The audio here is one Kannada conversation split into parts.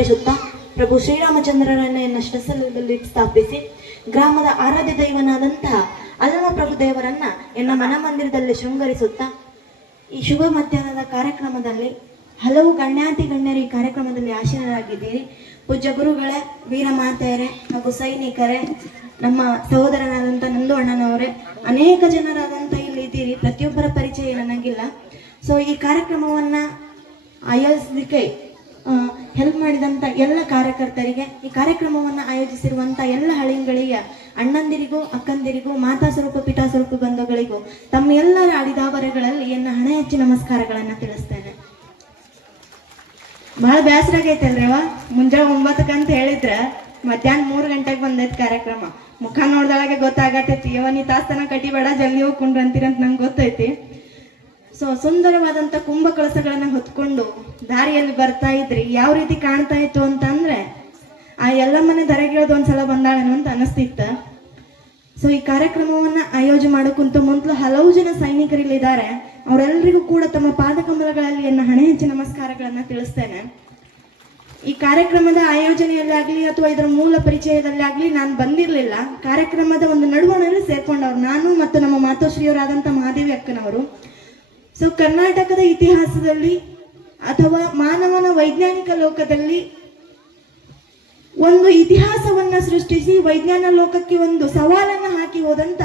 ಶೃಂಗರಿಸುತ್ತಾ ಪ್ರಭು ಶ್ರೀರಾಮಚಂದ್ರರನ್ನ ಶ್ರಸಲದಲ್ಲಿ ಸ್ಥಾಪಿಸಿ ಗ್ರಾಮದ ಆರಾಧ್ಯ ದೈವನಾದಂತಹ ಅಲ್ಲಮ ಪ್ರಭು ದೇವರನ್ನ ಎನ್ನ ಮನಮಂದಿರದಲ್ಲಿ ಶೃಂಗರಿಸುತ್ತಾ ಈ ಶುಭ ಮಧ್ಯಾಹ್ನದ ಕಾರ್ಯಕ್ರಮದಲ್ಲಿ ಹಲವು ಗಣ್ಯಾತಿ ಗಣ್ಯರು ಈ ಕಾರ್ಯಕ್ರಮದಲ್ಲಿ ಆಶೀನರಾಗಿದ್ದೀರಿ. ಪೂಜ್ಯ ಗುರುಗಳೇ, ವೀರ ಮಾತೆಯರೇ ಹಾಗೂ ಸೈನಿಕರೇ, ನಮ್ಮ ಸಹೋದರನಾದಂಥ ನಂದು ಅಣ್ಣನವರೇ, ಅನೇಕ ಜನರಾದಂಥ ಇಲ್ಲಿ ಇದ್ದೀರಿ. ಪ್ರತಿಯೊಬ್ಬರ ಪರಿಚಯ ನನಗಿಲ್ಲ. ಸೊ ಈ ಕಾರ್ಯಕ್ರಮವನ್ನ ಆಯೋಜಿಸಲಿಕ್ಕೆ ಹೆಲ್ಪ್ ಮಾಡಿದಂಥ ಎಲ್ಲ ಕಾರ್ಯಕರ್ತರಿಗೆ, ಈ ಕಾರ್ಯಕ್ರಮವನ್ನು ಆಯೋಜಿಸಿರುವಂಥ ಎಲ್ಲ ಹಳಿಂಗಳಿಗೆ, ಅಣ್ಣಂದಿರಿಗೂ ಅಕ್ಕಂದಿರಿಗೂ, ಮಾತಾ ಸ್ವರೂಪ ಪಿತಾ ಸ್ವರೂಪ ಬಂಧುಗಳಿಗೂ ತಮ್ಮ ಎಲ್ಲರ ಅಡಿದಾವರೆಗಳಲ್ಲಿ ಎನ್ನ ಹಣೆ ಹೆಚ್ಚು ನಮಸ್ಕಾರಗಳನ್ನು ತಿಳಿಸ್ತೇನೆ. ಬಹಳ ಬೇಸರ ಆಗೈತಲ್ರಿವ, ಮುಂಜಾನೆ 9 ಅಂತ ಹೇಳಿದ್ರ ಮಧ್ಯಾಹ್ನ 3 ಗಂಟೆಗೆ ಬಂದೈತಿ ಕಾರ್ಯಕ್ರಮ. ಮುಖ ನೋಡ್ದೊಳಗೆ ಗೊತ್ತಾಗತೈತಿ, ನೀ ತಾಸ್ತನ ಕಟಿಬೇಡ, ಜಲ್ದಿ ಹೋಗಿ ಕುಂಡ್ರ ಅಂತೀರಂತ ನಂಗೆ ಗೊತ್ತೈತಿ. ಸೊ ಸುಂದರವಾದಂಥ ಕುಂಭ ಕಳಸಗಳನ್ನ ಹೊತ್ಕೊಂಡು ದಾರಿಯಲ್ಲಿ ಬರ್ತಾ ಇದ್ರಿ. ಯಾವ ರೀತಿ ಕಾಣ್ತಾ ಇತ್ತು ಅಂತಂದ್ರೆ ಆ ಎಲ್ಲಮ್ಮನೆ ದರೆಗಿಳೋದು ಒಂದ್ಸಲ ಬಂದಾಳೇನೋ ಅಂತ ಅನಿಸ್ತಿತ್ತ. ಸೊ ಈ ಕಾರ್ಯಕ್ರಮವನ್ನ ಆಯೋಜನೆ ಮಾಡೋಕ್ಕಂತ ಮೊದಲು ಹಲವು ಜನ ಸೈನಿಕರಿಲ್ಲಿದ್ದಾರೆ. ಅವರೆಲ್ಲರಿಗೂ ಕೂಡ ತಮ್ಮ ಪಾದಕಮಲಗಳಲ್ಲಿ ಎನ್ನ ಹಣೆ ಹೆಚ್ಚು ನಮಸ್ಕಾರಗಳನ್ನ ತಿಳಿಸ್ತೇನೆ. ಈ ಕಾರ್ಯಕ್ರಮದ ಆಯೋಜನೆಯಲ್ಲಿ ಆಗ್ಲಿ ಅಥವಾ ಇದರ ಮೂಲ ಪರಿಚಯದಲ್ಲಿ ಆಗ್ಲಿ ನಾನು ಬಂದಿರಲಿಲ್ಲ. ಕಾರ್ಯಕ್ರಮದ ಒಂದು ನಡುವಣಲ್ಲಿ ಸೇರ್ಕೊಂಡವ್ರು ನಾನು ಮತ್ತು ನಮ್ಮ ಮಾತೋಶ್ರೀಯವರಾದಂಥ ಮಹಾದೇವಿ ಅಕ್ಕನವರು. ಸೊ ಕರ್ನಾಟಕದ ಇತಿಹಾಸದಲ್ಲಿ ಅಥವಾ ಮಾನವನ ವೈಜ್ಞಾನಿಕ ಲೋಕದಲ್ಲಿ ಒಂದು ಇತಿಹಾಸವನ್ನ ಸೃಷ್ಟಿಸಿ ವೈಜ್ಞಾನ ಲೋಕಕ್ಕೆ ಒಂದು ಸವಾಲನ್ನ ಹಾಕಿ ಹೋದಂತ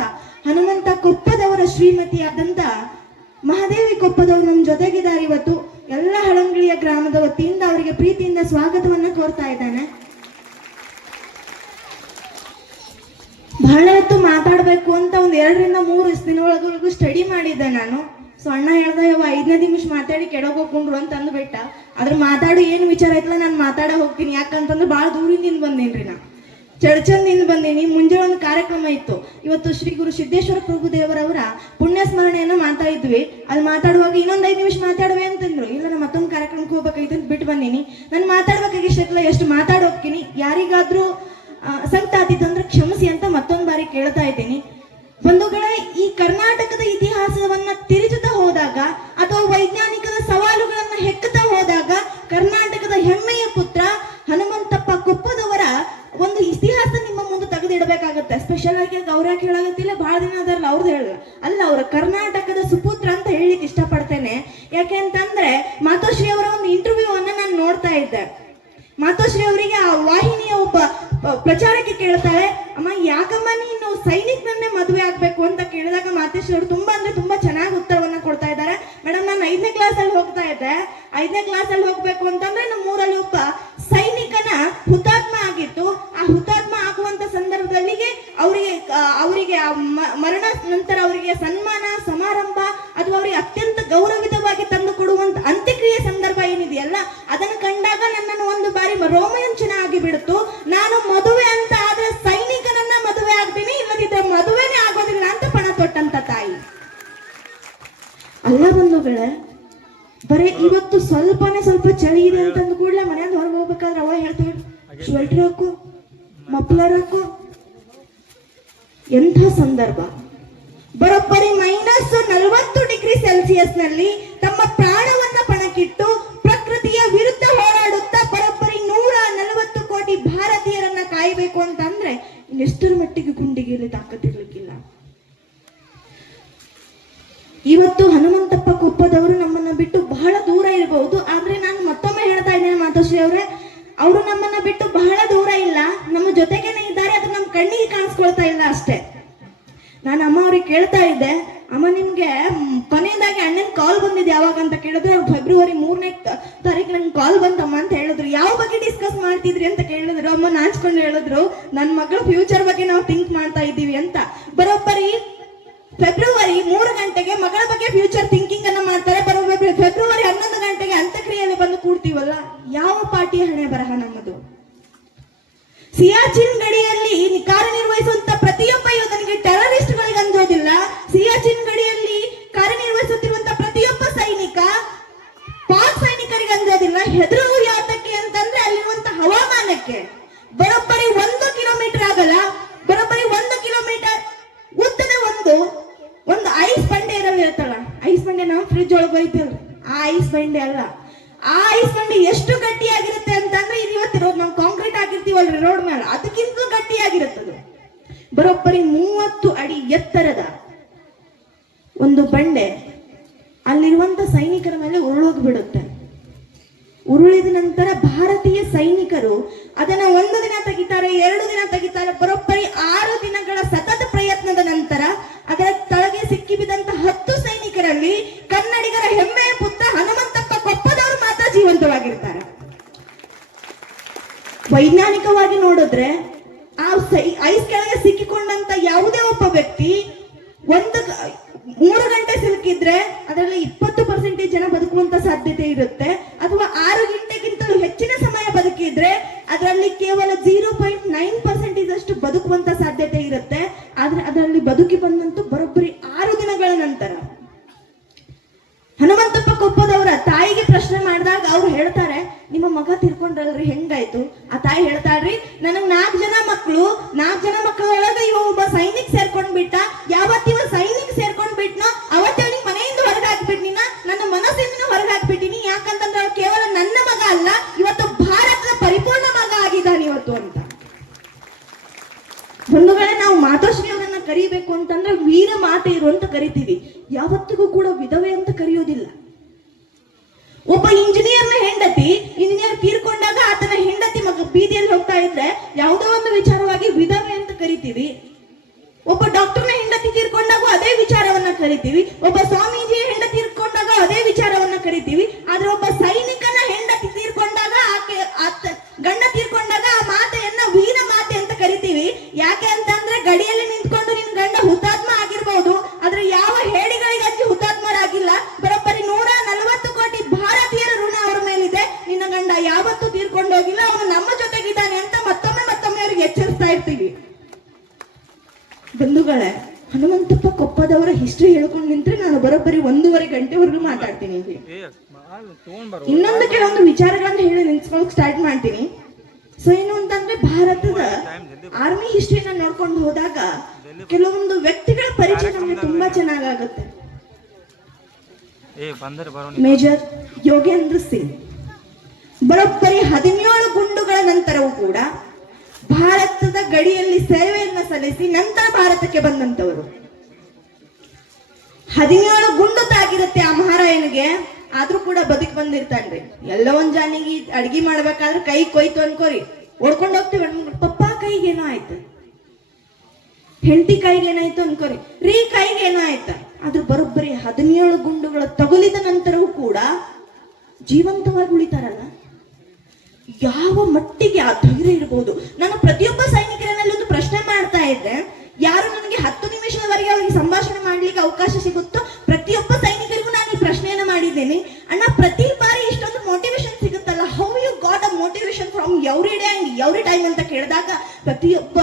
ಹನುಮಂತ ಕೊಪ್ಪದವರ ಶ್ರೀಮತಿಯಾದಂತ ಮಹಾದೇವಿ ಕೊಪ್ಪದವರು ನಮ್ಮ ಜೊತೆಗಿದ್ದಾರೆ ಇವತ್ತು. ಎಲ್ಲ ಹಳಂಗಳಿಯ ಗ್ರಾಮದ ವತಿಯಿಂದ ಅವರಿಗೆ ಪ್ರೀತಿಯಿಂದ ಸ್ವಾಗತವನ್ನ ಕೋರ್ತಾ ಇದ್ದಾನೆ. ಬಹಳ ಹೊತ್ತು ಮಾತಾಡ್ಬೇಕು ಅಂತ ಒಂದು 2 ರಿಂದ 3 ದಿನವರೆಗೂ ಸ್ಟಡಿ ಮಾಡಿದ್ದೆ ನಾನು. ಸೊ ಅಣ್ಣ ಹೇಳ್ದ, 5ನೇ ನಿಮಿಷ ಮಾತಾಡಿ ಕೆಡಗೋಗ್ಕೊಂಡ್ರು ಅಂತ ಅಂದ್ಬಿಟ್ಟ. ಅದ್ರ ಮಾತಾಡು ಏನು ವಿಚಾರ ಐತಲ್ಲ, ನಾನು ಮಾತಾಡ ಹೋಗ್ತೀನಿ. ಯಾಕಂತಂದ್ರೆ ಭಾಳ ದೂರಿಂದ ಬಂದೇನ್ರಿ ನಾ, ಚಡ್ಚಂದಿಂದ ಬಂದೀನಿ. ಮುಂಜಾನೆ ಒಂದು ಕಾರ್ಯಕ್ರಮ ಇತ್ತು. ಇವತ್ತು ಶ್ರೀ ಗುರು ಸಿದ್ದೇಶ್ವರ ಪ್ರಭು ದೇವರವರ ಪುಣ್ಯ ಸ್ಮರಣೆಯನ್ನ ಮಾಡ್ತಾ ಇದ್ವಿ. ಅಲ್ಲಿ ಮಾತಾಡುವಾಗ ಇನ್ನೊಂದು 5 ನಿಮಿಷ ಮಾತಾಡುವೆ ಅಂತಂದ್ರು. ಇಲ್ಲ, ನಾನು ಮತ್ತೊಂದು ಕಾರ್ಯಕ್ರಮಕ್ಕೆ ಹೋಗ್ಬೇಕಾಗಿತ್ತು ಅಂತ ಬಿಟ್ಟು ಬಂದೀನಿ. ನಾನು ಮಾತಾಡ್ಬೇಕಾಗಿಷ್ಟಲ್ಲ, ಎಷ್ಟು ಮಾತಾಡೋಗ್ತೀನಿ. ಯಾರಿಗಾದ್ರೂ ಸಂಕಟ ಆತಿತ್ತಂದ್ರೆ ಕ್ಷಮಿಸಿ ಅಂತ ಮತ್ತೊಂದು ಬಾರಿ ಕೇಳ್ತಾ ಇದ್ದೀನಿ. ಬಂಧುಗಳೇ, ಈ ಕರ್ನಾಟಕದ ಇತಿಹಾಸವನ್ನ ತಿರುಚುತ್ತಾ ಹೋದಾಗ ಅಥವಾ ವೈಜ್ಞಾನಿಕದ ಸವಾಲುಗಳನ್ನ ಹೆಕ್ಕುತ್ತಾ ಹೋದಾಗ ಕರ್ನಾಟಕದ ಹೆಮ್ಮೆಯ ಪುತ್ರ ಹನುಮಂತಪ್ಪ ಕೊಪ್ಪದವರ ಒಂದು ಇತಿಹಾಸ ನಿಮ್ಮ ಮುಂದೆ ತೆಗೆದಿಡಬೇಕಾಗತ್ತೆ. ಸ್ಪೆಷಲ್ ಆಗಿ ಅವ್ರ ಹೇಳಾಗತ್ತಿಲ್ಲ, ಬಹಳ ದಿನ ಅದಾರಲ್ಲ ಅವ್ರದ್ದು ಹೇಳ ಅಲ್ಲ, ಅವರ ಕರ್ನಾಟಕದ ಸುಪುತ್ರ ಅಂತ ಹೇಳಲಿಕ್ಕೆ ಇಷ್ಟಪಡ್ತೇನೆ. ಯಾಕೆ ಅಂತಂದ್ರೆ ಮಾತೋಶ್ರೀ ಅವರ ಒಂದು ಇಂಟರ್ವ್ಯೂ ಅನ್ನ ನಾನು ನೋಡ್ತಾ ಇದ್ದೆ. ಮಾತೋಶ್ರೀ ಅವರಿಗೆ ಆ ವಾಹಿನಿಯ ಒಬ್ಬ ಪ್ರಚಾರಕ್ಕೆ ಕೇಳ್ತಾಳೆ, ಅಮ್ಮ ಯಾಕಮ್ಮ ನೀನು ಸೈನಿಕನನ್ನೇ ಮದುವೆ ಆಗ್ಬೇಕು ಅಂತ ಕೇಳಿದಾಗ ಮಾತೋಶ್ರೀ ಅವರು ತುಂಬಾ ಅಂದ್ರೆ ತುಂಬಾ ಚೆನ್ನಾಗಿ ಉತ್ತರವನ್ನ ಕೊಡ್ತಾ ಇದ್ದಾರೆ. ಮೇಡಮ್, ನಾನು 5ನೇ ಕ್ಲಾಸಲ್ಲಿ ಹೋಗ್ತಾ ಇದ್ದೆ. 5ನೇ ಕ್ಲಾಸಲ್ಲಿ ಹೋಗ್ಬೇಕು ಅಂತಂದ್ರೆ ನಮ್ಮೂರಲ್ಲಿ ಒಬ್ಬ ಸೈನಿಕನ ಹುತಾತ್ಮ ಆಗಿತ್ತು. ಆ ಹುತಾತ್ಮ ಆಗುವಂತ ಸಂದರ್ಭದಲ್ಲಿ ಅವರಿಗೆ ಮರಣ ನಂತರ ಅವರಿಗೆ ಸನ್ಮಾನ ಸಮಾರಂಭ ಅಥವಾ ಅವರಿಗೆ ಅತ್ಯಂತ ಗೌರವಿತವಾಗಿ ತಂದು ಕೊಡುವಂತ ಅಂತ್ಯಕ್ರಿಯೆ ಸಂದರ್ಭ ಏನಿದೆಯಲ್ಲ, ಅದನ್ನು ಕಂಡಾಗ ನನ್ನನ್ನು ಒಂದು ಬಾರಿ ರೋಮಾಂಚನ ಆಗಿ ಬಿಡ್ತು. ನಾನು ಮದುವೆ ಅಂತ ಆದ್ರೆ ಸೈನಿಕನನ್ನ ಮದುವೆ ಆಗ್ತೀನಿ, ಇಲ್ಲದಿದ್ರೆ ಮದುವೆನೇ ಆಗೋದಿಲ್ಲ ಅಂತ ಪಣ ತೊಟ್ಟಂತ ತಾಯಿ. ಅಲ್ಲ ಬಂಧುಗಳೇ, ಬರೀ ಇವತ್ತು ಸ್ವಲ್ಪ ಚಳಿ ಇದೆ ಅಂತಂದು ಕೂಡಲೇ ಮನೆಯಿಂದ ಹೊರಗೆ ಹೋಗ್ಬೇಕಾದ್ರೆ ಅವ ಹೇಳ್ತಾಳೆ, ಸ್ವೆಟರ್ ಹಾಕು, ಮಫ್ಲರ್ ಹಾಕು. ಎಂಥ ಸಂದರ್ಭ! ಬರೋಬ್ಬರಿ -40°C ನಲ್ಲಿ ತಮ್ಮ ಪ್ರಾಣವನ್ನ ಪಣಕ್ಕಿಟ್ಟು ಪ್ರಕೃತಿಯ ವಿರುದ್ಧ ಹೋರಾಡುತ್ತಾ ಬರೋಬ್ಬರಿ 140 ಕೋಟಿ ಭಾರತೀಯರನ್ನ ಕಾಯಬೇಕು ಅಂತಂದ್ರೆ ಎಷ್ಟರ ಮಟ್ಟಿಗೆ ಗುಂಡಿಗೆಯಲ್ಲಿ ತಾಕತ್ತಿರ್ಲಿಕ್ಕಿಲ್ಲ. ಇವತ್ತು ಹನುಮಂತಪ್ಪ ಕೊಪ್ಪದವರು ನಮ್ಮನ್ನ ಬಿಟ್ಟು ಬಹಳ ದೂರ ಇರಬಹುದು. ಆದ್ರೆ ನಾನು ಮತ್ತೊಮ್ಮೆ ಹೇಳ್ತಾ ಇದ್ದೇನೆ ಮಾತೋಶ್ರೀ ಅವರೇ, ಅವರು ನಮ್ಮನ್ನ ಬಿಟ್ಟು ಬಹಳ ದೂರ ಇಲ್ಲ, ನಮ್ಮ ಜೊತೆಗೇನೆ ಇದ್ದಾರೆ. ಅದು ನಮ್ಮ ಕಣ್ಣಿಗೆ ಕಾಣಿಸ್ಕೊಳ್ತಾ ಇಲ್ಲ ಅಷ್ಟೇ. ನಾನು ಅಮ್ಮ ಅವ್ರಿಗೆ ಕೇಳ್ತಾ ಇದ್ದೆ, ಅಮ್ಮ ನಿಮ್ಗೆ ಕೊನೆಯದಾಗಿ ಅಣ್ಣನ ಕಾಲ್ ಬಂದಿದ್ದು ಯಾವಾಗ ಅಂತ ಕೇಳಿದ್ರೆ, ಅವ್ರು ಫೆಬ್ರವರಿ 3ನೇ ತಾರೀಕು ನಂಗೆ ಕಾಲ್ ಬಂತಮ್ಮ ಅಂತ ಹೇಳಿದ್ರು. ಯಾವ ಬಗ್ಗೆ ಡಿಸ್ಕಸ್ ಮಾಡ್ತಿದ್ರಿ ಅಂತ ಕೇಳಿದ್ರು. ಅಮ್ಮ ನಾಚ್ಕೊಂಡು ಹೇಳಿದ್ರು, ನನ್ನ ಮಗಳ ಫ್ಯೂಚರ್ ಬಗ್ಗೆ ನಾವು ಥಿಂಕ್ ಮಾಡ್ತಾ ಇದ್ದೀವಿ ಅಂತ. ಬರೋಬ್ಬರಿ ಫೆಬ್ರವರಿ 3 ಗಂಟೆಗೆ ಮಗಳ ಬಗ್ಗೆ ಫ್ಯೂಚರ್ ಥಿಂಕಿಂಗ್ ಅನ್ನ ಮಾಡ್ತಾರೆ. ಬರೋಬ್ಬರಿ ಫೆಬ್ರವರಿ 11 ಗಂಟೆಗೆ ಅಂತ್ಯಕ್ರಿಯೆಯಲ್ಲಿ ಬಂದು ಕೂಡ್ತೀವಲ್ಲ, ಯಾವ ಪಾರ್ಟಿಯ ಹಣೆ ಬರಹ ನಮ್ಮದು? ಸಿಯಾಚಿನ್ ಗಡಿಯಲ್ಲಿ ಕಾರ್ಯನಿರ್ವಹಿಸುವಂತ ಪ್ರತಿಯೊಬ್ಬ ಯೋಧನಿಗೆ ಟೆರರಿಸ್ಟ್ಗಳಿಗೆ ಅಂಜೋದಿಲ್ಲ. ಸಿಯಾಚಿನ್ ಗಡಿಯಲ್ಲಿ ಕಾರ್ಯನಿರ್ವಹಿಸುತ್ತಿರುವಂತ ಪ್ರತಿಯೊಬ್ಬ ಸೈನಿಕ ಪಾಕ್ ಸೈನಿಕರಿಗೆ ಅಂಜೋದಿಲ್ಲ. ಹೆದರುವುದು ಯಾತಕ್ಕೆ ಅಂತಂದ್ರೆ ಅಲ್ಲಿರುವಂತ ಹವಾಮಾನಕ್ಕೆ. ಬರೋಬ್ಬರಿ 1 ಕಿಲೋಮೀಟರ್ ಆಗಲ್ಲ, ಬರೋಬ್ಬರಿ 1 ಕಿಲೋಮೀಟರ್ ಉದ್ದದ ಒಂದು ಐಸ್ ಬಂಡೆ ಇರತ್ತಲ್ಲ, ಐಸ್ ಬಂಡೆ ನಾವು ಫ್ರಿಜ್ ಒಳಗೆ ಬೈತೀವಲ್ಲ, ಆ ಐಸ್ ಬಂಡೆ ಅಲ್ಲ, ಆ ಐಸ್ ಬಂಡಿ ಎಷ್ಟು ಗಟ್ಟಿಯಾಗಿರುತ್ತೆ ಅಂತಂದ್ರೆ ಇದು ಇವತ್ತಿರೋದು ನಾವು ಕಾಂಕ್ರೀಟ್ ಆಗಿರ್ತೀವಲ್ರಿ ರೋಡ್ ಮೇಲೆ, ಅದಕ್ಕಿಂತಲೂ ಗಟ್ಟಿಯಾಗಿರುತ್ತದೆ. ಬರೋಬ್ಬರಿ 30 ಅಡಿ ಎತ್ತರದ ಒಂದು ಬಂಡೆ ಅಲ್ಲಿರುವಂತ ಸೈನಿಕರ ಮೇಲೆ ಉರುಳೋಗ್ಬಿಡುತ್ತೆ. ಉರುಳಿದ ನಂತರ ಭಾರತೀಯ ಸೈನಿಕರು ಅದನ್ನ 1 ದಿನ ತೆಗಿತಾರೆ, 2 ದಿನ ತೆಗಿತಾರೆ. ಬರೋಬ್ಬರಿ 6 ದಿನಗಳ ಸತತ ಪ್ರಯತ್ನದ ನಂತರ ಅದರ ತಳಗೆ ಸಿಕ್ಕಿಬಿದ್ದಂತ 10 ಸೈನಿಕರಲ್ಲಿ ಕನ್ನಡಿಗರ ಹೆಮ್ಮೆಯ ಪುತ್ರ ಹನುಮಂತಪ್ಪ ಕೊಪ್ಪದವರು ಮಾತ್ರ ಜೀವಂತವಾಗಿರ್ತಾರೆ. ವೈಜ್ಞಾನಿಕವಾಗಿ ನೋಡಿದ್ರೆ ಆ ಐಸ್ ಕೆಳಗೆ ಸಿಕ್ಕಿಕೊಂಡಂತ ಯಾವುದೇ ಒಬ್ಬ ವ್ಯಕ್ತಿ 3 ಗಂಟೆ ಸಿಲುಕಿದ್ರೆ ಅದರಲ್ಲಿ 20% ಜನ ಬದುಕುವಂತ ಸಾಧ್ಯತೆ ಇರುತ್ತೆ, ಅಥವಾ 6 ಗಂಟೆಗಿಂತಲೂ ಹೆಚ್ಚಿನ ಸಮಯ ಬದುಕಿದ್ರೆ ಅದರಲ್ಲಿ ಕೇವಲ 0.9% ಅಷ್ಟು ಬದುಕುವಂತ ಸಾಧ್ಯತೆ ಇರುತ್ತೆ. ಆದ್ರೆ ಅದರಲ್ಲಿ ಬದುಕಿ ಬಂದಂತೂ ಬರೋಬ್ಬರಿ 6 ದಿನಗಳ ನಂತರ. ಹನುಮಂತಪ್ಪ ಕೊಪ್ಪದವರ ತಾಯಿಗೆ ಪ್ರಶ್ನೆ ಮಾಡಿದಾಗ ಅವ್ರು ಹೇಳ್ತಾರೆ, ನಿಮ್ಮ ಮಗ ತಿರ್ಕೊಂಡ್ರಲ್ರಿ ಹೆಂಗಾಯ್ತು? ಆ ತಾಯಿ ಹೇಳ್ತಾಳ್ರಿ, ನನಗ್ 4 ಜನ ಮಕ್ಕಳು, 4 ಜನ ಮಕ್ಕಳೊಳಗೆ ಇವ ಒಬ್ಬ ಸೈನಿಕ್ ಸೇರ್ಕೊಂಡ್ ಬಿಟ್ಟ. ಯಾವತ್ತಿವ ಸೈನಿಕ್ ಸೇರ್ಕೊಂಡ್ ಬಿಟ್ನೋ ಅವತ್ತೇ ಮನೆಯಿಂದ ಹೊರಗೆ ಹಾಕ್ಬಿಟ್ಟಿನ, ನನ್ನ ಮನಸ್ಸಿಂದ ಹೊರಗೆ ಹಾಕ್ಬಿಟ್ಟಿನಿ. ಯಾಕಂತಂದ್ರೆ ಅವ್ರು ಕೇವಲ ನನ್ನ ಮಗ ಅಲ್ಲ, ಇವತ್ತು ಭಾರತದ ಪರಿಪೂರ್ಣ ಮಗ ಆಗಿದ್ದಾನೆ ಇವತ್ತು ಅಂತ. ಒಂದು ವೇಳೆ ನಾವು ಮಾತೋಶ್ರೀ ಅವರನ್ನ ಕರಿಬೇಕು ಅಂತಂದ್ರೆ ವೀರ ಮಾತೆಯರು ಅಂತ ಕರಿತೀವಿ, ಯಾವತ್ತಿಗೂ ಕೂಡ ವಿಧವೆ ಅಂತ ಕರೆಯೋದಿಲ್ಲ. ಒಬ್ಬ ಇಂಜಿನಿಯರ್ನ ಹೆಂಡತಿ, ಇಂಜಿನಿಯರ್ ತೀರ್ಕೊಂಡಾಗ ಆತನ ಹೆಂಡತಿ ಮಗ ಬೀದಿಯಲ್ಲಿ ಹೋಗ್ತಾ ಇದ್ರೆ ಯಾವುದೋ ಒಂದು ವಿಚಾರವಾಗಿ ವಿಧವೆ ಅಂತ ಕರಿತೀವಿ. ಒಬ್ಬ ಡಾಕ್ಟರ್ನ ಹೆಂಡತಿ ತೀರ್ಕೊಂಡಾಗ ಅದೇ ವಿಚಾರವನ್ನ ಕರಿತೀವಿ. ಒಬ್ಬ ಸ್ವಾಮೀಜಿಯ ಹೆಂಡತಿ ತೀರ್ಕೊಂಡಾಗ ಅದೇ ವಿಚಾರವನ್ನ ಕರಿತೀವಿ. ಆದ್ರೆ ಒಬ್ಬ ಸೈನಿಕನ ಹೆಂಡತಿ ತೀರ್ಕೊಂಡಾಗ ಗಂಡ ತೀರ್ಕೊಂಡಾಗ ಆ ಮಾತೆಯನ್ನ ವೀರ ಮಾತೆ ಅಂತ ಕರಿತೀವಿ. ಯಾಕೆ ಅಂತಂದ್ರೆ ಗಡಿಯಲ್ಲಿ ನಿಂತ್ಕೊಂಡು ನಿನ್ ಗಂಡ ಹುತಾತ್ಮ ಆಗಿರ್ಬಹುದು, ಆದ್ರೆ ಯಾವ ಹೇಡಿಗಳಿಗಾಗಿ ಹುತಾತ್ಮರಾಗಿಲ್ಲ. ಬರೋಬ್ಬರಿ 140 ಕೋಟಿ ಭಾರತೀಯರ ಋಣ ಅವ್ರ ಮೇಲಿದೆ. ನಿನ್ನ ಗಂಡ ಯಾವತ್ತೂ ತೀರ್ಕೊಂಡೋಗಿಲ್ಲ, ಅವನು ನಮ್ಮ ಜೊತೆಗಿದ್ದಾನೆ ಅಂತ ಮತ್ತೊಮ್ಮೆ ಅವ್ರಿಗೆ ಎಚ್ಚರಿಸ್ತಾ ಇರ್ತೀವಿ. ಬಂಧುಗಳೇ, ಹನುಮಂತಪ್ಪ ಕೊಪ್ಪದವರ ಹಿಸ್ಟ್ರಿ ಹೇಳ್ಕೊಂಡು ನಿಂತ್ರೆ ನಾನು ಬರೋಬ್ಬರಿ 1.5 ಗಂಟೆವರೆಗೂ ಮಾತಾಡ್ತೀನಿ. ಇನ್ನೊಂದು ಕೆಲವೊಂದು ವಿಚಾರಗಳನ್ನ ಹೇಳಿ ನಿಂತ್ಕೊಳ್ಳೋಕೆ ಸ್ಟಾರ್ಟ್ ಮಾಡ್ತೀನಿ. ಸೊ ಏನು ಅಂತಂದ್ರೆ, ಭಾರತದ ಆರ್ಮಿ ಹಿಸ್ಟ್ರಿನ ನೋಡ್ಕೊಂಡು ಹೋದಾಗ ಕೆಲವೊಂದು ವ್ಯಕ್ತಿಗಳ ಪರಿಚಯ ನಮ್ಗೆ ತುಂಬಾ ಚೆನ್ನಾಗುತ್ತೆ. ಮೇಜರ್ ಯೋಗೇಂದ್ರ ಸಿಂಗ್ ಬರೋಬ್ಬರಿ 17 ಗುಂಡುಗಳ ನಂತರವೂ ಕೂಡ ಭಾರತದ ಗಡಿಯಲ್ಲಿ ಸೇವೆಯನ್ನ ಸಲ್ಲಿಸಿ ನಂತರ ಭಾರತಕ್ಕೆ ಬಂದಂತವರು. 17 ಗುಂಡು ತಾಗಿರುತ್ತೆ ಆ ಮಹಾರಾಯನಿಗೆ, ಆದ್ರೂ ಕೂಡ ಬದುಕಿ ಬಂದಿರ್ತಾನ್ರಿ. ಎಲ್ಲ ಒಂದ್ ಜಾನಿಗೆ ಅಡ್ಗಿ ಮಾಡ್ಬೇಕಾದ್ರೆ ಕೈ ಕೊಯ್ತು ಅನ್ಕೋರಿ, ಓಡ್ಕೊಂಡು ಹೋಗ್ತೀವಿ. ಪಪ್ಪ ಕೈಗೇನೋ ಆಯ್ತು, ಹೆಂಡತಿ ಕೈಗೇನಾಯ್ತು ಅನ್ಕೋರಿ, ಕೈಗೇನೋ ಆಯ್ತ. ಆದ್ರೂ ಬರೋಬ್ಬರಿ 17 ಗುಂಡುಗಳು ತಗುಲಿದ ನಂತರವೂ ಕೂಡ ಜೀವಂತವಾಗಿ ಉಳಿತಾರಲ್ಲ, ಯಾವ ಮಟ್ಟಿಗೆ ಆ ಧೈರ್ಯ ಇರಬಹುದು. ನಾನು ಪ್ರತಿಯೊಬ್ಬ ಸೈನಿಕರಲ್ಲಿ ಒಂದು ಪ್ರಶ್ನೆ ಮಾಡ್ತಾ ಇದ್ದೆ, ಯಾರು ನನಗೆ 10 ನಿಮಿಷದವರೆಗೆ ಅವರಿಗೆ ಸಂಭಾಷಣೆ ಮಾಡ್ಲಿಕ್ಕೆ ಅವಕಾಶ ಸಿಗುತ್ತೋ ಪ್ರತಿಯೊಬ್ಬ ಸೈನಿಕರಿಗೂ ನಾನು ಈ ಪ್ರಶ್ನೆಯನ್ನ ಮಾಡಿದ್ದೇನೆ. ಅಣ್ಣ, ಪ್ರತಿ ಬಾರಿ ಇಷ್ಟೊಂದು ಮೋಟಿವೇಶನ್ ಸಿಗುತ್ತಲ್ಲ, how you got a motivation from every day and every time ಅಂತ ಕೇಳಿದಾಗ ಪ್ರತಿಯೊಬ್ಬ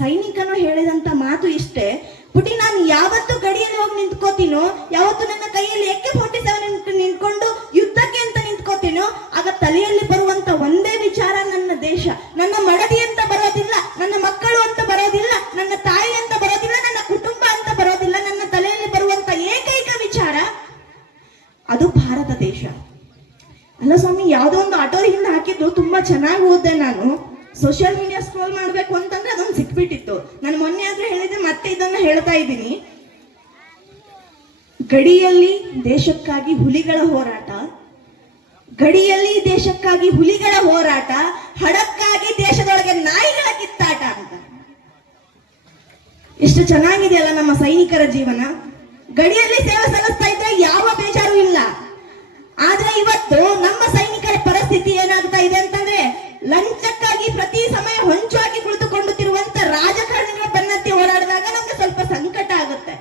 ಸೈನಿಕನು ಹೇಳಿದಂತ ಮಾತು ಇಷ್ಟೇ, ಪುಟಿ, ನಾನು ಯಾವತ್ತು ಗಡಿಯಲ್ಲಿ ಹೋಗಿ ನಿಂತ್ಕೋತೀನೋ, ಯಾವತ್ತು ನನ್ನ ಕೈಯಲ್ಲಿ AK-47 ನಿಂತ್ಕೊಂಡು ಯುದ್ಧಕ್ಕೆ ಅಂತ ನಿಂತ್ಕೋತೀನೋ, ಆಗ ತಲೆಯಲ್ಲಿ ಬರುವಂತ ಒಂದೇ ವಿಚಾರ, ನನ್ನ ದೇಶ, ನನ್ನ ಮಡದಿ ಅಂತ ಬರೋದಿಲ್ಲ, ನನ್ನ ಮಕ್ಕಳು ಅಂತ ಬರೋದಿಲ್ಲ, ನನ್ನ ತಾಯಿ ಅಂತ ಬರೋದಿಲ್ಲ, ನನ್ನ ಕುಟುಂಬ ಅಂತ ಬರೋದಿಲ್ಲ. ನನ್ನ ತಲೆಯಲ್ಲಿ ಬರುವಂತ ಏಕೈಕ ವಿಚಾರ ಅದು ಭಾರತ ದೇಶ. ಅಲ್ಲ ಸ್ವಾಮಿ, ಯಾವುದೋ ಒಂದು ಆಟೋ ಹಿಂದೆ ಹಾಕಿದ್ದು ತುಂಬಾ ಚೆನ್ನಾಗಿ ಓದ್ದೆ. ನಾನು ಸೋಷಿಯಲ್ ಮೀಡಿಯಾ ಸ್ಕ್ರೋಲ್ ಮಾಡ್ಬೇಕು ಅಂತಂದ್ರೆ ಅದೊಂದು ಸಿಕ್ಬಿಟ್ಟಿತ್ತು. ನಾನು ಮೊನ್ನೆ ಆದ್ರೆ ಹೇಳಿದ್ರೆ ಮತ್ತೆ ಇದನ್ನ ಹೇಳ್ತಾ ಇದ್ದೀನಿ. ಗಡಿಯಲ್ಲಿ ದೇಶಕ್ಕಾಗಿ ಹುಲಿಗಳ ಹೋರಾಟ, ಗಡಿಯಲ್ಲಿ ದೇಶಕ್ಕಾಗಿ ಹುಲಿಗಳ ಹೋರಾಟ, ಹಡಕ್ಕಾಗಿ ದೇಶದೊಳಗೆ ನಾಯಿಗಳ ಕಿತ್ತಾಟ ಅಂತ. ಎಷ್ಟು ಚೆನ್ನಾಗಿದೆಯಲ್ಲ ನಮ್ಮ ಸೈನಿಕರ ಜೀವನ. ಗಡಿಯಲ್ಲಿ ಸೇವೆ ಸಲ್ಲಿಸ್ತಾ ಇದ್ರೆ ಯಾವ ಬೇಜಾರು ಇಲ್ಲ. ಆದ್ರೆ ಇವತ್ತು ನಮ್ಮ ಸೈನಿಕರ ಪರಿಸ್ಥಿತಿ ಏನಾಗ್ತಾ ಇದೆ ಅಂತಂದ್ರೆ, ಲಂಚಕ್ಕಾಗಿ ಪ್ರತಿ ಸಮಯ ಹೊಂಚಾಗಿ ಕುಳಿತುಕೊಳ್ಳುತ್ತಿರುವಂತ ರಾಜಕಾರಣಿಗಳ ಬೆನ್ನತ್ತಿ ಓಡಾಡಿದಾಗ ನಮ್ಗೆ ಸ್ವಲ್ಪ ಸಂಕಟ ಆಗುತ್ತೆ.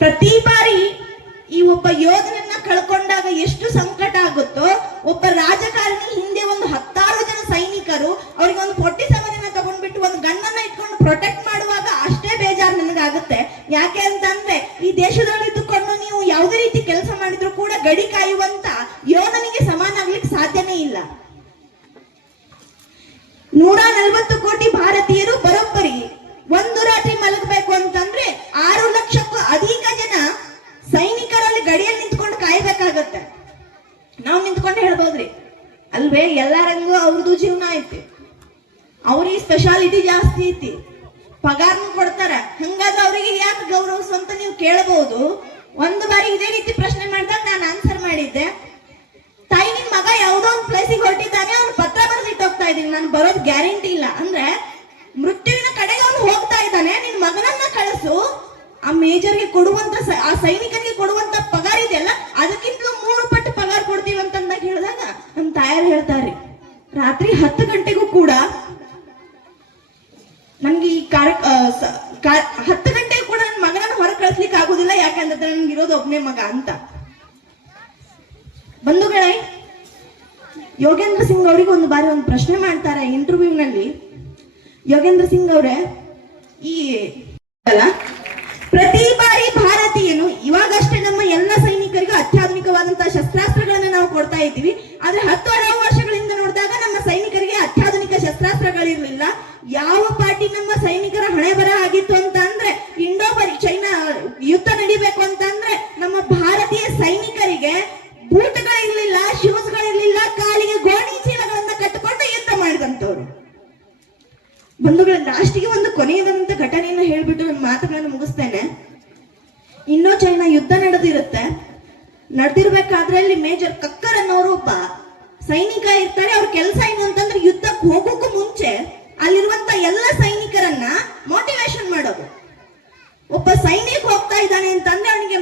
ಪ್ರತಿ ಬಾರಿ ಈ ಒಬ್ಬ ಯೋಧನನ್ನ ಕಳ್ಕೊಂಡಾಗ ಎಷ್ಟು ಸಂಕಟ ಆಗುತ್ತೋ, ಒಬ್ಬ ರಾಜಕಾರಣಿ ಹಿಂದೆ ಒಂದು 16 ಜನ ಸೈನಿಕರು ಅವರಿಗೆ ಒಂದು 47 ತಗೊಂಡ್ಬಿಟ್ಟು ಒಂದು ಗನ್ನನ್ನ ಇಟ್ಕೊಂಡು ಪ್ರೊಟೆಕ್ಟ್ ಮಾಡುವಾಗ ಅಷ್ಟೇ ಬೇಜಾರು ನನಗಾಗುತ್ತೆ. ಯಾಕೆ ಅಂತಂದ್ರೆ, ಈ ದೇಶದಲ್ಲಿ ಇದ್ದುಕೊಂಡು ನೀವು ಯಾವುದೇ ರೀತಿ ಕೆಲಸ ಮಾಡಿದ್ರು ಕೂಡ ಗಡಿ ಕಾಯುವಂತ ಯೋಧನಿಗೆ ಸಮಾನ ಆಗ್ಲಿಕ್ಕೆ ಸಾಧ್ಯನೇ ಇಲ್ಲ. 140 ಕೋಟಿ ಭಾರತೀಯರು ಬರೋಬ್ಬರಿ ಒಂದು ರಾತ್ರಿ ಮಲಗಬೇಕು ಅಂತಂದ್ರೆ 6 ಲಕ್ಷಕ್ಕೂ ಅಧಿಕ ಜನ ಸೈನಿಕರಲ್ಲಿ ಗಡಿಯಲ್ಲಿ ನಿಂತ್ಕೊಂಡು ಕಾಯಬೇಕು ಅವ್ರಿಗೆ ಸ್ಪೆಷಾಲಿಟಿ ಜಾಸ್ತಿ ಐತಿ, ಪಗಾರನು ಕೊಡ್ತಾರ. ಹಂಗಾದ್ರೆ ಅವರಿಗೆ ಯಾಕೆ ಗೌರವಿಸು ಅಂತ ನೀವು ಕೇಳಬಹುದು. ಒಂದು ಬಾರಿ ಇದೇ ರೀತಿ ಪ್ರಶ್ನೆ ಮಾಡಿದಾಗ ನಾನು ಆನ್ಸರ್ ಮಾಡಿದ್ದೆ, ತಾಯಿ ನಿನ್ ಮಗ ಯಾವ್ದೋ ಒಂದು ಪ್ಲೇಸಿಗೆ ಹೊರಟಿದ್ದಾನೆ, ಅವ್ನು ಪತ್ರ ಬರೆದಿಟ್ಟು ಹೋಗ್ತಾ ಇದ್ದೀನಿ, ನಾನು ಬರೋದು ಗ್ಯಾರಂಟಿ ಇಲ್ಲ ಅಂದ್ರೆ ಮೃತ್ಯುವಿನ ಕಡೆಗೆ ಅವನು ಹೋಗ್ತಾ ಇದ್ದಾನೆ, ನಿನ್ ಮಗನನ್ನ ಕಳಿಸು, ಆ ಮೇಜರ್ಗೆ ಕೊಡುವಂತ ಆ ಸೈನಿಕನಿಗೆ ಕೊಡುವಂತ ಪಗಾರ ಇದೆಯಲ್ಲ ಅದಕ್ಕಿಂತಲೂ 3 ಪಟ್ಟು ಪಗಾರ ಕೊಡ್ತೀವಿ ಅಂತಂದಾಗ ಹೇಳಿದಾಗ ನಮ್ಮ ತಾಯಾರು ಹೇಳ್ತಾರೆ, ರಾತ್ರಿ 10 ಗಂಟೆಗೂ ಕೂಡ ನನ್ಗೆ ಈ 10 ಗಂಟೆಗೂ ಕೂಡ ನನ್ನ ಮಗನನ್ನ ಹೊರಗೆ ಕಳಿಸ್ಲಿಕ್ಕೆ ಆಗುದಿಲ್ಲ, ಯಾಕಂದ್ರೆ ನನ್ಗೆ ಇರೋದು ಒಬ್ಬನೇ ಮಗ ಅಂತ. ಬಂಧುಗಳೇ, ಯೋಗೇಂದ್ರ ಸಿಂಗ್ ಅವರಿಗೆ ಒಂದು ಬಾರಿ ಒಂದು ಪ್ರಶ್ನೆ ಮಾಡ್ತಾರೆ ಇಂಟರ್ವ್ಯೂನಲ್ಲಿ. ಯೋಗೇಂದ್ರ ಸಿಂಗ್ ಅವರೇ, ಈ ಪ್ರತಿ ಬಾರಿ ಭಾರತೀಯನು ಇವಾಗಷ್ಟೇ ನಮ್ಮ ಎಲ್ಲ ಸೈನಿಕರಿಗೂ ಅತ್ಯಾಧುನಿಕವಾದಂತಹ ಶಸ್ತ್ರಾಸ್ತ್ರಗಳನ್ನ ನಾವು ಕೊಡ್ತಾ ಇದ್ದೀವಿ, ಆದ್ರೆ 10-20 ವರ್ಷಗಳಿಂದ ನೋಡಿದಾಗ ನಮ್ಮ ಸೈನಿಕರಿಗೆ ಅತ್ಯಾಧುನಿಕ ಶಸ್ತ್ರಾಸ್ತ್ರಗಳಿರ್ಲಿಲ್ಲ. ಯಾವ ಪಾರ್ಟಿ ನಮ್ಮ ಸೈನಿಕರ ಹಣೆ ಬರ ಆಗಿತ್ತು ಅಂತ ಅಂದ್ರೆ ಚೈನಾ ಯುದ್ಧ ನಡಿಬೇಕು ಅಂತ ಅಂದ್ರೆ ನಮ್ಮ ಭಾರತೀಯ ಸೈನಿಕರಿಗೆ ಬೂಟ್ಗಳಿರ್ಲಿಲ್ಲ, ಶೂಸ್ಗಳಿರ್ಲಿಲ್ಲ, ಕಾಲಿಗೆ ಗೋಣಿ ಚೀಲಗಳನ್ನ ಕಟ್ಟಿಕೊಂಡು ಯುದ್ಧ ಮಾಡಿದಂತವ್ರು. ಬಂಧುಗಳ, ಲಾಸ್ಟಿಗೆ ಒಂದು ಕೊನೆಯದಂತ ಘಟನೆಯನ್ನ ಹೇಳ್ಬಿಟ್ಟು ನನ್ನ ಮಾತುಗಳನ್ನು ಮುಗಿಸ್ತೇನೆ. ಇನ್ನೋ ಚೈನಾ ಯುದ್ಧ ನಡೆದಿರುತ್ತೆ. ನಡೆದಿರ್ಬೇಕಾದ್ರೆ ಅಲ್ಲಿ ಮೇಜರ್ ಕಕ್ಕರ್ ಅನ್ನೋರು ಒಬ್ಬ ಸೈನಿಕ ಇರ್ತಾರೆ. ಅವ್ರ ಕೆಲಸ ಏನು ಅಂತಂದ್ರೆ ಯುದ್ಧಕ್ಕೆ ಹೋಗೋಕ್ಕೂ ಮುಂಚೆ ಅಲ್ಲಿರುವಂತ ಎಲ್ಲ ಸೈನಿಕರನ್ನ ಮೋಟಿವೇಶನ್ ಮಾಡೋದು. ಒಬ್ಬ ಸೈನಿಕ ಹೋಗ್ತಾ ಇದ್ದಾನೆ ಅಂತಂದ್ರೆ ಅವನಿಗೆ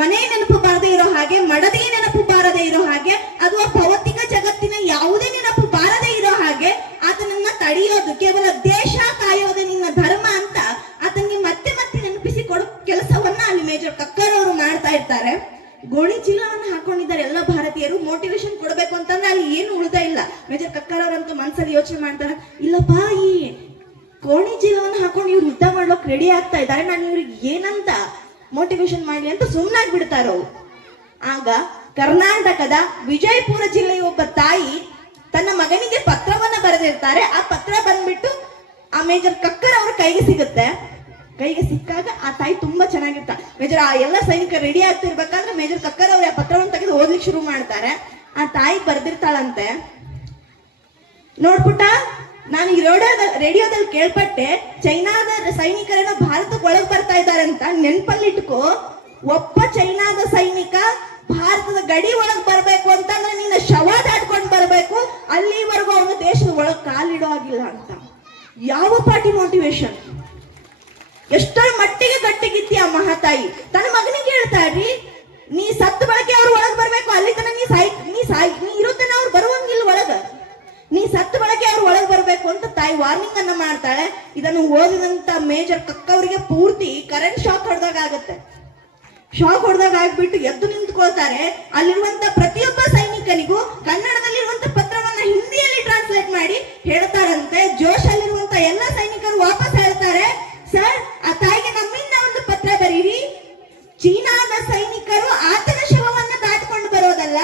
ಮನೆ ನೆನಪು ಬಾರದೆ ಇರೋ ಹಾಗೆ, ಮಡದಿಗೆ ನೆನಪು ಬಾರದೆ ಇರೋ ಹಾಗೆ, ಅಥವಾ ಭೌತಿಕ ಜಗತ್ತಿನ ಯಾವುದೇ ನೆನಪು ಬಾರದೆ ಇರೋ ಹಾಗೆ ಆತನನ್ನ ತಡೆಯೋದು, ಕೇವಲ ದೇಶ ಕಾಯೋದು ನಿನ್ನ ಧರ್ಮ ಅಂತ ಆತನಿಗೆ ಮತ್ತೆ ಮತ್ತೆ ನೆನಪಿಸಿ ಕೊಡೋ ಕೆಲಸವನ್ನ ಅಲ್ಲಿ ಮೇಜರ್ ಕಕ್ಕರ್ ಅವರು ಮಾಡ್ತಾ ಇರ್ತಾರೆ. ಗೋಣಿ ಚೀಲವನ್ನ ಹಾಕೊಂಡಿದ್ದಾರೆ ಎಲ್ಲ ಭಾರತೀಯರು. ಮೋಟಿವೇಶನ್ ಕೊಡ್ಬೇಕು ಅಂತಂದ್ರೆ ಅಲ್ಲಿ ಏನು ಉಳಿದ ಇಲ್ಲ. ಮೇಜರ್ ಕಕ್ಕರ್ ಅವರಂತೂ ಮನಸ್ಸಲ್ಲಿ ಯೋಚನೆ ಮಾಡ್ತಾರೆ, ಇಲ್ಲಪ್ಪ ಈ ಗೋಣಿ ಚೀಲವನ್ನ ಹಾಕೊಂಡು ಇವ್ರು ಯುದ್ಧ ಮಾಡ್ಲಿಕ್ಕೆ ರೆಡಿ ಆಗ್ತಾ ಇದ್ದಾರೆ, ನಾನು ಇವ್ರಿಗೆ ಏನಂತ ಮೋಟಿವೇಶನ್ ಮಾಡ್ಲಿ ಅಂತ ಸುಮ್ಮನಾಗಿ ಬಿಡ್ತಾರೋ. ಆಗ ಕರ್ನಾಟಕದ ವಿಜಯಪುರ ಜಿಲ್ಲೆಯ ಒಬ್ಬ ತಾಯಿ ತನ್ನ ಮಗನಿಗೆ ಪತ್ರವನ್ನ ಬರೆದಿರ್ತಾರೆ. ಆ ಪತ್ರ ಬಂದ್ಬಿಟ್ಟು ಆ ಮೇಜರ್ ಕಕ್ಕರ್ ಅವ್ರ ಕೈಗೆ ಸಿಗುತ್ತೆ. ಕೈಗೆ ಸಿಕ್ಕಾಗ ಆ ತಾಯಿ ತುಂಬಾ ಚೆನ್ನಾಗಿರ್ತಾಳೆ. ಮೇಜರ್ ಆ ಎಲ್ಲ ಸೈನಿಕರು ರೆಡಿ ಆಗ್ತಿರ್ಬೇಕಾದ್ರೆ ಮೇಜರ್ ಕಕ್ಕರ್ ಅವ್ರ ಆ ಪತ್ರವನ್ನು ತೆಗೆದು ಓದ್ಲಿಕ್ಕೆ ಶುರು ಮಾಡ್ತಾರೆ. ಆ ತಾಯಿ ಬರ್ದಿರ್ತಾಳಂತೆ, ನೋಡ್ಪುಟ್ಟ, ನಾನು ಈ ರೇಡಿಯೋದಲ್ಲಿ ಕೇಳ್ಪಟ್ಟೆ ಚೈನಾದ ಸೈನಿಕರೇನೋ ಭಾರತಕ್ಕೆ ಒಳಗೆ ಬರ್ತಾ ಇದ್ದಾರೆ ಅಂತ. ನೆನ್ಪಲ್ಲಿಟ್ಕೋ, ಒಬ್ಬ ಚೈನಾದ ಸೈನಿಕ ಭಾರತದ ಗಡಿ ಒಳಗ್ ಬರ್ಬೇಕು ಅಂತಂದ್ರೆ ನಿನ್ನ ಶವ ದಾಟ್ಕೊಂಡು ಬರ್ಬೇಕು, ಅಲ್ಲಿವರೆಗೂ ಅವನು ದೇಶದ ಒಳಗ್ ಕಾಲಿಡೋ ಆಗಿಲ್ಲ ಅಂತ. ಯಾವ ಪಾರ್ಟಿ ಮೋಟಿವೇಶನ್? ಎಷ್ಟೋ ಮಟ್ಟಿಗೆ ಗಟ್ಟಿಗಿತ್ತಿ ಆ ಮಹಾತಾಯಿ ತನ್ನ ಮಗನಿಗೆ ಹೇಳ್ತಾರ್ರಿ, ನೀ ಸತ್ತು ಬಳಕೆ ಅವ್ರು ಒಳಗ್ ಬರ್ಬೇಕು, ಅಲ್ಲಿ ತನ ನೀ ಇರುತ್ತನ ಅವ್ರು ಬರುವಂಗಿಲ್ಲ ಒಳಗ, ನೀ ಸತ್ತು ಬಳಕೆ ಅವ್ರು ಒಳಗ್ ಬರ್ಬೇಕು ಅಂತ ತಾಯಿ ವಾರ್ನಿಂಗ್ ಅನ್ನ ಮಾಡ್ತಾಳೆ. ಇದನ್ನು ಓದಿದಂತ ಮೇಜರ್ ಕಕ್ಕವರಿಗೆ ಪೂರ್ತಿ ಕರೆಂಟ್ ಶಾಕ್ ಹೊಡೆದಾಗ ಆಗುತ್ತೆ. ಶಾಕ್ ಹೊಡೆದಾಗ ಆಗ್ಬಿಟ್ಟು ಎದ್ದು ನಿಂತ್ಕೊಳ್ತಾರೆ. ಅಲ್ಲಿರುವಂತ ಪ್ರತಿಯೊಬ್ಬ ಸೈನಿಕನಿಗೂ ಕನ್ನಡದಲ್ಲಿರುವಂತ ಪತ್ರವನ್ನ ಹಿಂದಿಯಲ್ಲಿ ಟ್ರಾನ್ಸ್ಲೇಟ್ ಮಾಡಿ ಹೇಳ್ತಾರಂತೆ. ಜೋಶ್ ಅಲ್ಲಿರುವಂತ ಎಲ್ಲ ಸೈನಿಕರು ವಾಪಸ್ ಹೇಳ್ತಾರೆ, ಸರ್ ಆ ತಾಯಿಗೆ ನಮ್ಮಿಂದ ಒಂದು ಪತ್ರ ಬರೀರಿ, ಚೀನಾದ ಸೈನಿಕರು ಆತನ ಶವವನ್ನ ದಾಟ್ಕೊಂಡು ಬರೋದಲ್ಲ,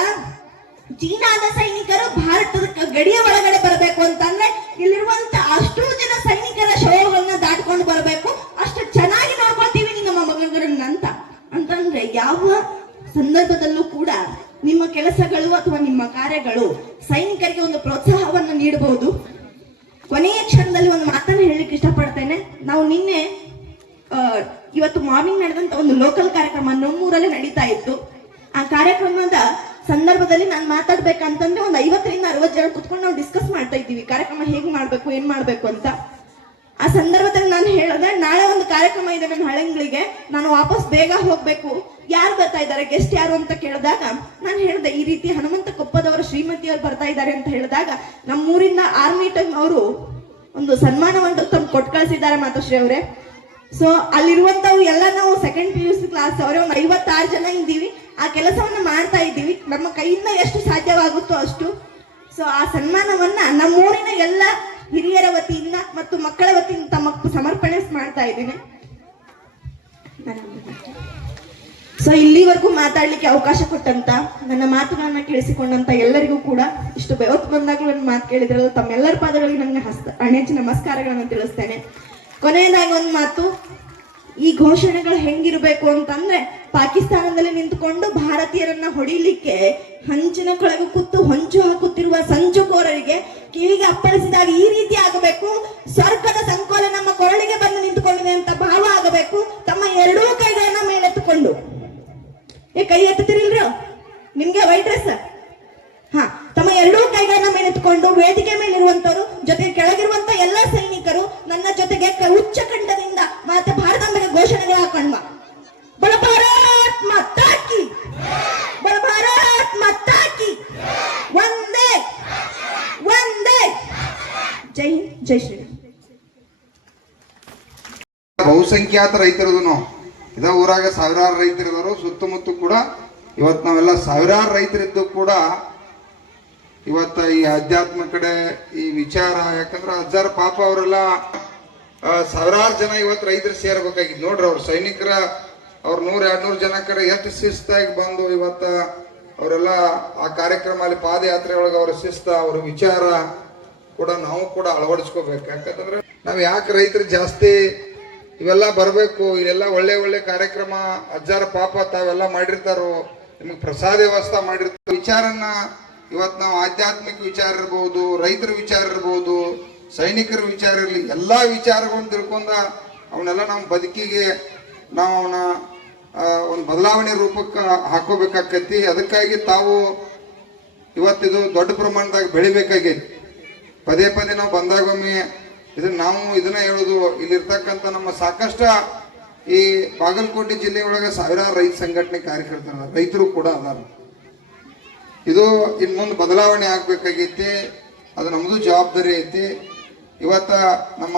ಚೀನಾದ ಸೈನಿಕರು ಭಾರತದ ಗಡಿಯ ಒಳಗಡೆ ಬರಬೇಕು ಅಂತಂದ್ರೆ ಇಲ್ಲಿರುವಂತ ಅಷ್ಟೂ ಜನ ಸೈನಿಕರ ಶವಗಳನ್ನ ದಾಟ್ಕೊಂಡು ಬರಬೇಕು, ಅಷ್ಟು ಚೆನ್ನಾಗಿ ನೋಡ್ಕೊಳ್ತೀವಿ ನಿಮ್ಮ ಮಗನನ್ನ ಅಂತಂದ್ರೆ ಯಾವ ಸಂದರ್ಭದಲ್ಲೂ ಕೂಡ ನಿಮ್ಮ ಕೆಲಸಗಳು ಅಥವಾ ನಿಮ್ಮ ಕಾರ್ಯಗಳು ಸೈನಿಕರಿಗೆ ಒಂದು ಪ್ರೋತ್ಸಾಹವನ್ನು ನೀಡಬಹುದು. ಕೊನೆಯ ಕ್ಷಣದಲ್ಲಿ ಒಂದು ಮಾತನ್ನು ಹೇಳಲಿಕ್ಕೆ ಇಷ್ಟಪಡ್ತೇನೆ. ನಾವು ನಿನ್ನೆ ಇವತ್ತು ಮಾರ್ನಿಂಗ್ ನಡೆದಂತ ಒಂದು ಲೋಕಲ್ ಕಾರ್ಯಕ್ರಮ ನಮ್ಮೂರಲ್ಲೇ ನಡೀತಾ ಇತ್ತು. ಆ ಕಾರ್ಯಕ್ರಮದ ಸಂದರ್ಭದಲ್ಲಿ ನಾನು ಮಾತಾಡ್ಬೇಕಂತಂದ್ರೆ ಒಂದು 50ರಿಂದ 60 ಜನ ಕುತ್ಕೊಂಡು ನಾವು ಡಿಸ್ಕಸ್ ಮಾಡ್ತಾ ಇದ್ದೀವಿ ಕಾರ್ಯಕ್ರಮ ಹೇಗೆ ಮಾಡ್ಬೇಕು, ಏನ್ ಮಾಡ್ಬೇಕು ಅಂತ. ಆ ಸಂದರ್ಭದಲ್ಲಿ ನಾನು ಹೇಳಿದೆ, ನಾಳೆ ಒಂದು ಕಾರ್ಯಕ್ರಮ ಇದೆ ನಮ್ಮ ಹಳಂಗಳಿಗೆ, ನಾನು ವಾಪಸ್ ಬೇಗ ಹೋಗ್ಬೇಕು, ಯಾರು ಬರ್ತಾ ಇದ್ದಾರೆ, ಗೆಸ್ಟ್ ಯಾರು ಅಂತ ಕೇಳಿದಾಗ ನಾನು ಹೇಳಿದೆ, ಈ ರೀತಿ ಹನುಮಂತ ಕೊಪ್ಪದವರು ಶ್ರೀಮತಿಯವರು ಬರ್ತಾ ಇದ್ದಾರೆ ಅಂತ ಹೇಳಿದಾಗ ನಮ್ಮೂರಿಂದ ಆರ್ಮಿ ಟೈಮ್ ಅವರು ಒಂದು ಸನ್ಮಾನವನ್ನು ತಮ್ಮ ಕೊಟ್ಟು ಕಳಿಸಿದ್ದಾರೆ ಮಾತುಶ್ರೀ ಅವರೇ. ಸೊ ಅಲ್ಲಿರುವಂತವು ಎಲ್ಲ ನಾವು ಸೆಕೆಂಡ್ PUC ಕ್ಲಾಸ್ ಅವರೇ ಒಂದು 56 ಜನ ಇದ್ದೀವಿ. ಆ ಕೆಲಸವನ್ನ ಮಾಡ್ತಾ ಇದ್ದೀವಿ, ನಮ್ಮ ಕೈಯಿಂದ ಎಷ್ಟು ಸಾಧ್ಯವಾಗುತ್ತೋ ಅಷ್ಟು. ಸೊ ಆ ಸನ್ಮಾನವನ್ನ ನಮ್ಮೂರಿನ ಎಲ್ಲ ಹಿರಿಯರ ವತಿಯಿಂದ ಮತ್ತು ಮಕ್ಕಳ ವತಿಯಿಂದ ತಮ್ಮ ಸಮರ್ಪಣೆ ಮಾಡ್ತಾ ಇದ್ದೀನಿ. ಸೊ ಇಲ್ಲಿವರೆಗೂ ಮಾತಾಡ್ಲಿಕ್ಕೆ ಅವಕಾಶ ಕೊಟ್ಟಂತ, ನನ್ನ ಮಾತುಗಳನ್ನ ಕೇಳಿಸಿಕೊಂಡಂತ ಎಲ್ಲರಿಗೂ ಕೂಡ ಇಷ್ಟು ಬೆವತ್ತು ಬಂದಾಗಲೂ ನನ್ನ ಮಾತು ಕೇಳಿದ್ರಲ್ಲ, ತಮ್ಮೆಲ್ಲರ ಪಾದಗಳಿಗೆ ನನಗೆ ಅಣೆಚ್ಚು ನಮಸ್ಕಾರಗಳನ್ನು ತಿಳಿಸ್ತೇನೆ. ಕೊನೆಯದಾಗಿ ಒಂದು ಮಾತು, ಈ ಘೋಷಣೆಗಳು ಹೆಂಗಿರ್ಬೇಕು ಅಂತಂದ್ರೆ ಪಾಕಿಸ್ತಾನದಲ್ಲಿ ನಿಂತುಕೊಂಡು ಭಾರತೀಯರನ್ನ ಹೊಡಿಲಿಕ್ಕೆ ಹಂಚಿನ ಕೆಳಗೆ ಕೂತು ಹೊಂಚು ಹಾಕುತ್ತಿರುವ ಸಂಚುಕೋರರಿಗೆ ಕಿವಿಗೆ ಅಪ್ಪಳಿಸಿದಾಗ ಈ ರೀತಿ ಆಗಬೇಕು. ಸ್ವರ್ಗದ ಸಂಕೋಲೆ ನಮ್ಮ ಕೊರಳಿಗೆ ಬಂದು ನಿಂತುಕೊಂಡಿದೆ ಅಂತ ಭಾವ ಆಗಬೇಕು. ತಮ್ಮ ಎರಡೂ ಕೈಗಳನ್ನ ಮೇಲೆತ್ತುಕೊಂಡು, ಕೈ ಎತ್ತುತ್ತಿರಿಲ್ರ ನಿಮ್ಗೆ ವೈಟ್ ಡ್ರೆಸ್, ಹಾ, ತಮ್ಮ ಎರಡೂ ಕೈಗಳನ್ನ ಮೇಲೆತ್ತುಕೊಂಡು ವೇದಿಕೆ ಮೇಲಿರುವಂತವರು ಜೊತೆಗೆ ಕೆಳಗಿರುವಂತ ಎಲ್ಲ ಸೈನಿಕರು ನನ್ನ ಜೊತೆಗೆ ಉಚ್ಚ ಕಂಠದಿಂದ ಮತ್ತೆ ಭಾರತಾಂಬೆಗೆ ಘೋಷಣೆಗಳು ಹಾಕೊಂಡ್ ಬಡ ಭಾರತ್ ಮಾತಾ ಕಿ, ಬಡ ಭಾರತ್ ಮಾತಾ ಕಿ, ವಂದೇ ವಂದೇ, ಜೈ ಹಿಂದ್, ಜೈ ಶ್ರೀರಾಮ್. ಬಹುಸಂಖ್ಯಾತ ರೈತರದು ನಾವು ಇದ ಊರಾಗ ಸಾವಿರಾರು ರೈತರಿದ್ರು, ಸುತ್ತಮುತ್ತ ಕೂಡ ಇವತ್ತು ನಾವೆಲ್ಲ ಸಾವಿರಾರು ರೈತರಿದ್ದು ಕೂಡ ಇವತ್ತ ಈ ಅಧ್ಯಾತ್ಮ ಕಡೆ ಈ ವಿಚಾರ, ಯಾಕಂದ್ರೆ ಅಜ್ಜಾರ ಪಾಪ ಅವರೆಲ್ಲ ಸಾವಿರಾರು ಜನ ಇವತ್ತು ರೈತರು ಸೇರ್ಬೇಕಾಗಿದ್ದು ನೋಡ್ರಿ. ಅವ್ರ ಸೈನಿಕರ ಅವ್ರ 100-200 ಜನ ಕಡೆ ಎಷ್ಟು ಶಿಸ್ತಾಗಿ ಬಂದು ಇವತ್ತ ಅವರೆಲ್ಲ ಆ ಕಾರ್ಯಕ್ರಮ ಅಲ್ಲಿ ಪಾದಯಾತ್ರೆ ಒಳಗೆ ಅವರ ಶಿಸ್ತ, ಅವ್ರ ವಿಚಾರ ಕೂಡ ನಾವು ಕೂಡ ಅಳವಡಿಸ್ಕೋಬೇಕು. ಯಾಕಂತಂದ್ರೆ ನಾವ್ ಯಾಕೆ ರೈತರು ಜಾಸ್ತಿ ಇವೆಲ್ಲ ಬರಬೇಕು, ಇಲ್ಲೆಲ್ಲ ಒಳ್ಳೆ ಒಳ್ಳೆ ಕಾರ್ಯಕ್ರಮ ಅಜ್ಜಾರ ಪಾಪ ತಾವೆಲ್ಲ ಮಾಡಿರ್ತಾರೋ, ನಿಮಗೆ ಪ್ರಸಾದ ವ್ಯವಸ್ಥೆ ಮಾಡಿರ್ತಾರ ವಿಚಾರನ್ನ ಇವತ್ತು ನಾವು ಆಧ್ಯಾತ್ಮಿಕ ವಿಚಾರ ಇರ್ಬೋದು, ರೈತರ ವಿಚಾರ ಇರ್ಬೋದು, ಸೈನಿಕರ ವಿಚಾರ ಇರಲಿ, ಎಲ್ಲಾ ವಿಚಾರಗಳನ್ನು ತಿಳ್ಕೊಂಡ ಅವನ್ನೆಲ್ಲ ನಮ್ಮ ಬದುಕಿಗೆ ನಾವು ಅವನ ಒಂದು ಬದಲಾವಣೆ ರೂಪಕ್ಕೆ ಹಾಕೋಬೇಕಾಕತಿ. ಅದಕ್ಕಾಗಿ ತಾವು ಇವತ್ತಿದು ದೊಡ್ಡ ಪ್ರಮಾಣದಾಗ ಬೆಳಿಬೇಕಾಗೈತಿ. ಪದೇ ಪದೇ ನಾವು ಬಂದಾಗೊಮ್ಮೆ ಇದನ್ನ ಹೇಳುದು, ಇಲ್ಲಿರ್ತಕ್ಕಂಥ ನಮ್ಮ ಸಾಕಷ್ಟು ಈ ಬಾಗಲಕೋಟೆ ಜಿಲ್ಲೆಯೊಳಗೆ ಸಾವಿರಾರು ರೈತ ಸಂಘಟನೆ ಕಾರ್ಯಕರ್ತರು ರೈತರು ಕೂಡ ಅದಾರ. ಇದು ಇನ್ ಮುಂದೆ ಬದಲಾವಣೆ ಆಗ್ಬೇಕಾಗೈತಿ, ಅದು ನಮ್ದು ಜವಾಬ್ದಾರಿ ಐತಿ. ಇವತ್ತ ನಮ್ಮ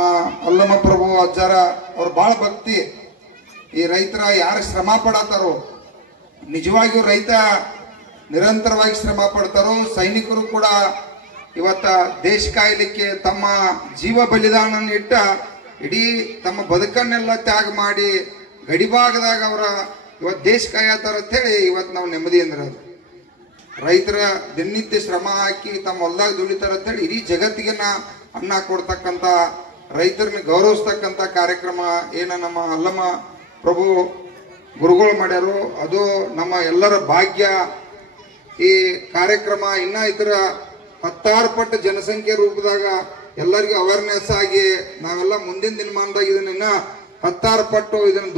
ಅಲ್ಲಮ ಪ್ರಭು ಅಜ್ಜಾರ ಅವ್ರ ಬಾಳ ಭಕ್ತಿ, ಈ ರೈತರ ಯಾರು ಶ್ರಮ ಪಡತಾರೋ ನಿಜವಾಗಿಯೂ ರೈತ ನಿರಂತರವಾಗಿ ಶ್ರಮ ಪಡ್ತಾರೋ, ಸೈನಿಕರು ಕೂಡ ಇವತ್ತ ದೇಶ ಕಾಯಲಿಕ್ಕೆ ತಮ್ಮ ಜೀವ ಬಲಿದಾನ ಇಟ್ಟ ಇಡೀ ತಮ್ಮ ಬದುಕನ್ನೆಲ್ಲ ತ್ಯಾಗ ಮಾಡಿ ಗಡಿಭಾಗದಾಗ ಅವರ ಇವತ್ತು ದೇಶ ಕಾಯತಾರ ಅಂತ ಹೇಳಿ ಇವತ್ತು ನಾವು ನೆಮ್ಮದಿ ಅಂದ್ರೆ ಅದು ರೈತರ ದಿನನಿತ್ಯ ಶ್ರಮ ಹಾಕಿ ತಮ್ಮ ಹೊಲ್ದಾಗ ದುಡಿತಾರ ಅಂತ ಹೇಳಿ ಇಡೀ ಜಗತ್ತಿಗೆ ಅನ್ನ ಕೊಡ್ತಕ್ಕಂಥ ರೈತರನ್ನ ಗೌರವಿಸ್ತಕ್ಕಂಥ ಕಾರ್ಯಕ್ರಮ ಏನ ನಮ್ಮ ಅಲ್ಲಮ ಪ್ರಭು ಗುರುಗಳು ಮಾಡ್ಯಾರು, ಅದು ನಮ್ಮ ಎಲ್ಲರ ಭಾಗ್ಯ. ಈ ಕಾರ್ಯಕ್ರಮ ಇನ್ನ ಇತರ 10 ಪಟ್ಟು ಜನಸಂಖ್ಯೆ ರೂಪದಾಗ ಎಲ್ಲರಿಗೂ ಅವೇರ್ನೆಸ್ ಆಗಿ ನಾವೆಲ್ಲ ಮುಂದಿನ ದಿನಮಾನದಾಗ ಇದನ್ನ 10 ಪಟ್ಟು ಇದನ್ನ